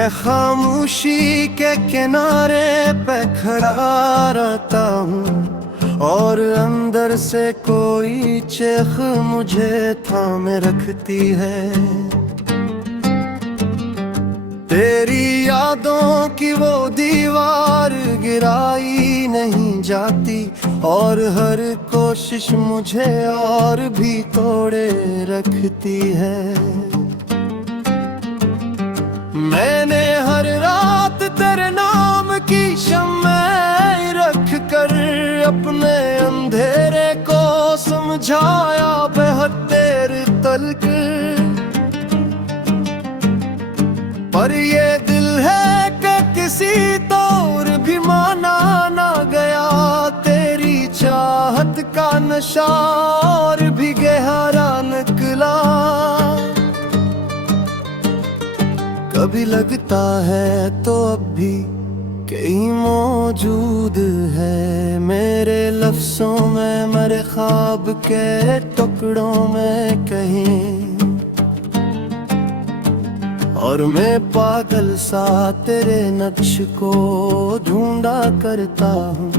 मैं खामोशी के किनारे पे खड़ा रहता हूँ और अंदर से कोई चीख मुझे थामे रखती है। तेरी यादों की वो दीवार गिराई नहीं जाती और हर कोशिश मुझे और भी तोड़े रखती है। मैंने हर रात तेरे नाम की शम्में रख कर अपने अंधेरे को समझाया बेहद देर तलक, पर ये दिल है कि किसी तौर भी माना ना गया। तेरी चाहत का नशा और भी गहरा निकला। कभी लगता है तो अब भी कहीं मौजूद है मेरे लफ्ज़ों में, मेरे ख्वाब के टुकड़ों में कहीं। और मैं पागल सा तेरे नक्श को ढूंढा करता हूँ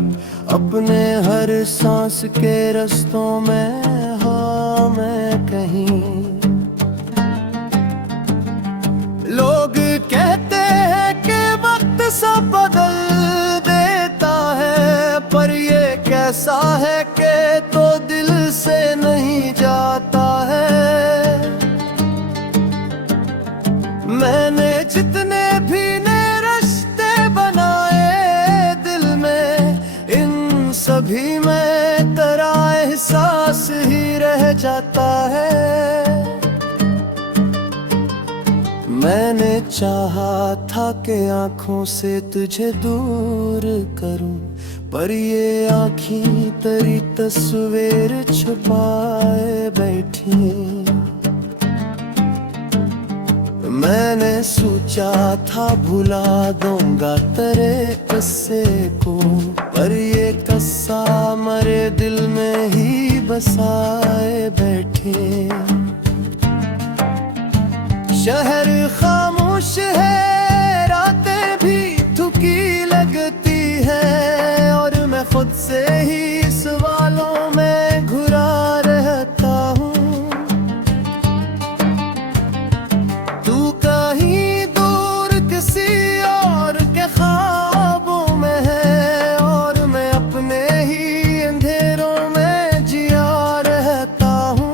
अपने हर सांस के रस्तों में। हाँ मैं कहीं। लोग कहते हैं कि वक्त सब बदल देता है, पर ये कैसा है कि तो दिल से नहीं जाता है। मैंने जितने भी नए रिश्ते बनाए दिल में, इन सभी में तेरा एहसास ही रह जाता है। मैंने चाहा था कि आँखों से तुझे दूर करूं, पर ये आँखें तेरी तस्वीर छुपाए बैठी। मैंने सोचा था भुला दूंगा तेरे किस्से को, पर ये किस्सा मेरे दिल में ही बसाए बैठे। शहर खामोश है, रातें भी थकी लगती है और मैं खुद से ही सवालों में घुरा रहता हूँ। तू कहीं दूर किसी और के ख्वाबों में है और मैं अपने ही अंधेरों में जिया रहता हूँ।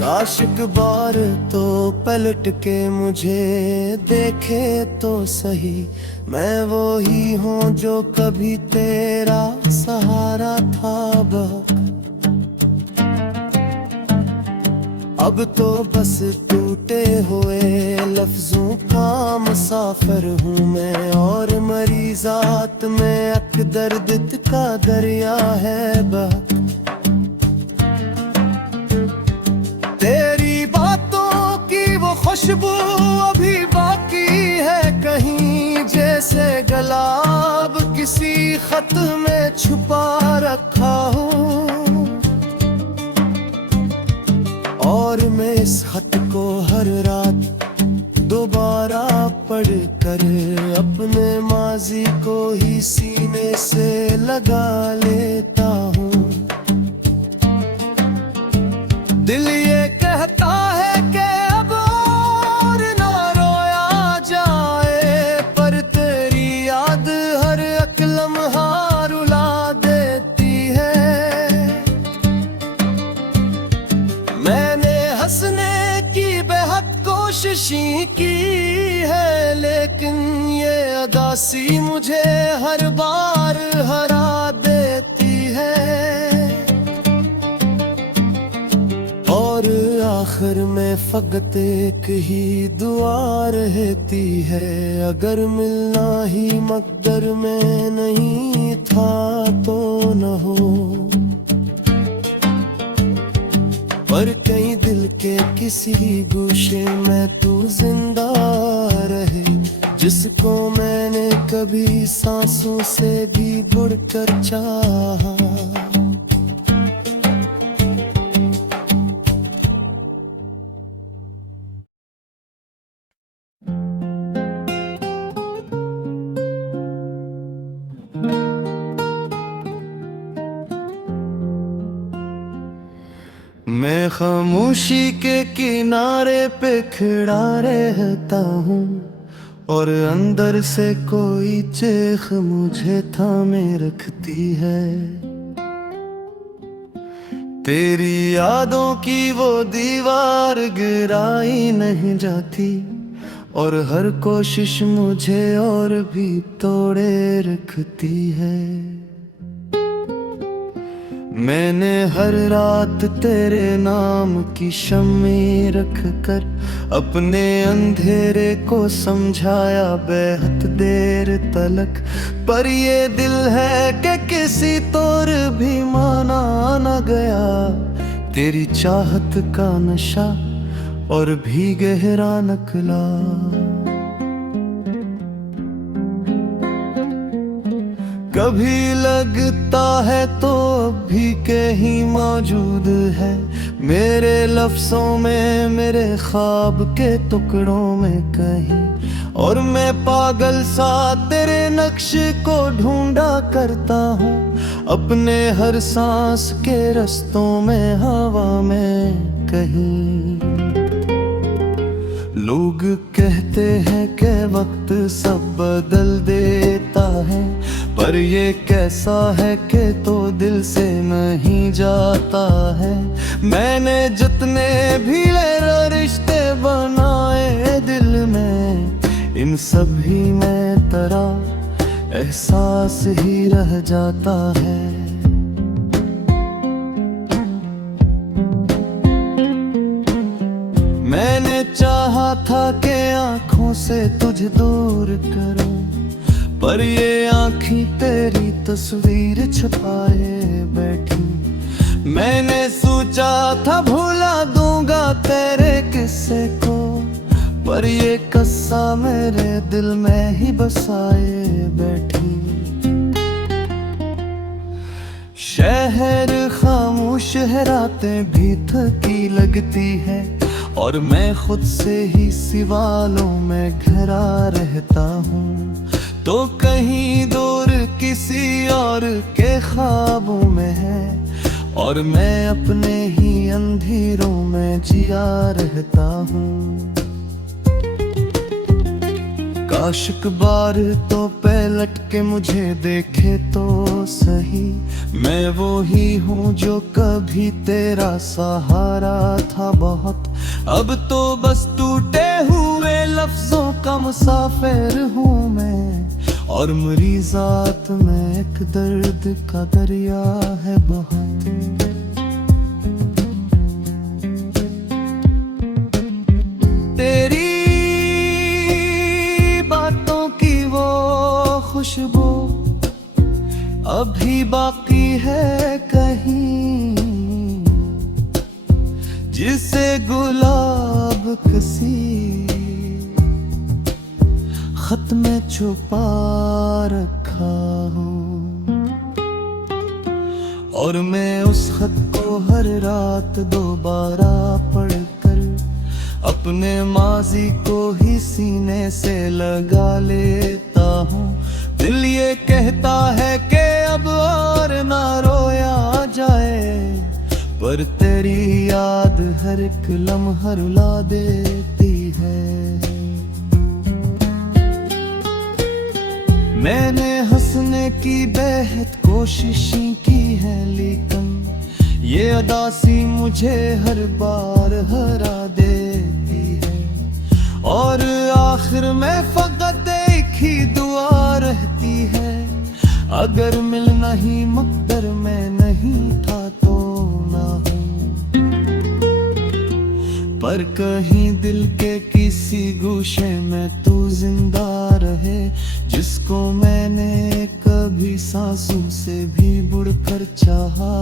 काश एक बार तो पलट के मुझे देखे तो सही, मैं वो ही हूँ जो कभी तेरा सहारा था बक। अब तो बस टूटे हुए लफ्जों का मुसाफिर हूँ मैं, और मरी जात में अक दर्द का दरिया है बक। तेरी बातों की वो खुशबू अभी बाकी है कहीं, जैसे गुलाब किसी खत में छुपा रखा हूँ। और मैं इस खत को हर रात दोबारा पढ़ कर अपने माजी को ही सीने से लगा लेता हूँ। दिल ये कहता है कि अब और ना रोया जाए, पर तेरी याद हर एक लम्हा रुला देती है। मैंने हंसने की बेहद कोशिशें की है, लेकिन ये उदासी मुझे हर बार हरा देती है। और आखिर में फकत एक ही दुआ रहती है, अगर मिलना ही मकदर में नहीं था तो न हो। पर कहीं दिल के किसी गोशे में तू जिंदा रहे, जिसको मैंने कभी सांसों से भी बढ़कर चाहा। मैं खामोशी के किनारे पे खड़ा रहता हूँ और अंदर से कोई चीख मुझे थामे रखती है। तेरी यादों की वो दीवार गिराई नहीं जाती और हर कोशिश मुझे और भी तोड़े रखती है। मैंने हर रात तेरे नाम की शम्में रख कर अपने अंधेरे को समझाया बेहद देर तलक, पर ये दिल है कि किसी तौर भी माना न गया। तेरी चाहत का नशा और भी गहरा नकला। कभी लगता है तो भी कहीं मौजूद है, मेरे लफ्जों में, मेरे ख्वाब के टुकड़ों में कहीं। और मैं पागल सा तेरे नक्श को ढूंढा करता हूँ अपने हर सांस के रस्तों में, हवा में कहीं। लोग कहते हैं कि वक्त सब बदल देता है, पर ये कैसा है कि तो दिल से नहीं जाता है। मैंने जितने भी रिश्ते बनाए दिल में, इन सभी में तेरा एहसास ही रह जाता है। मैंने चाहा था कि आंखों से तुझे दूर करूं, पर ये आँखें तेरी तस्वीर छुपाए बैठी। मैंने सोचा था भुला दूंगा तेरे किस्से को, पर ये कस्सा मेरे दिल में ही बसाए बैठी। शहर खामोश है, रातें भी थकी लगती है और मैं खुद से ही सवालों में घिरा रहता हूँ। तो कहीं दूर किसी और के ख्वाबों में है और मैं अपने ही अंधेरों में जिया रहता हूँ। काश एक बार तो पलट के मुझे देखे तो सही, मैं वो ही हूँ जो कभी तेरा सहारा था बहुत। अब तो बस टूटे हुए लफ्जों का मुसाफिर हूँ मैं, और मेरी जात में एक दर्द का दरिया है बहुत। तेरी बातों की वो खुशबू अभी बाकी है कहीं, जिसे गुलाब किसी खत में छुपा रखा हूँ। और मैं उस खत को हर रात दोबारा पढ़कर अपने माजी को ही सीने से लगा लेता हूँ। दिल ये कहता है कि अब और ना रोया जाए, पर तेरी याद हर एक लम्हा रुला देती है। मैंने हंसने की बेहद कोशिशें की है, लेकिन ये अदासी मुझे हर बार हरा देती है। और आखिर में फकत एक ही दुआ रहती है, अगर मिलना ही मकदर में नहीं था तो ना हो। पर कहीं दिल के किसी गोशे में तू जिंदा रहे, जिसको मैंने कभी सांसों से भी बढ़कर चाहा।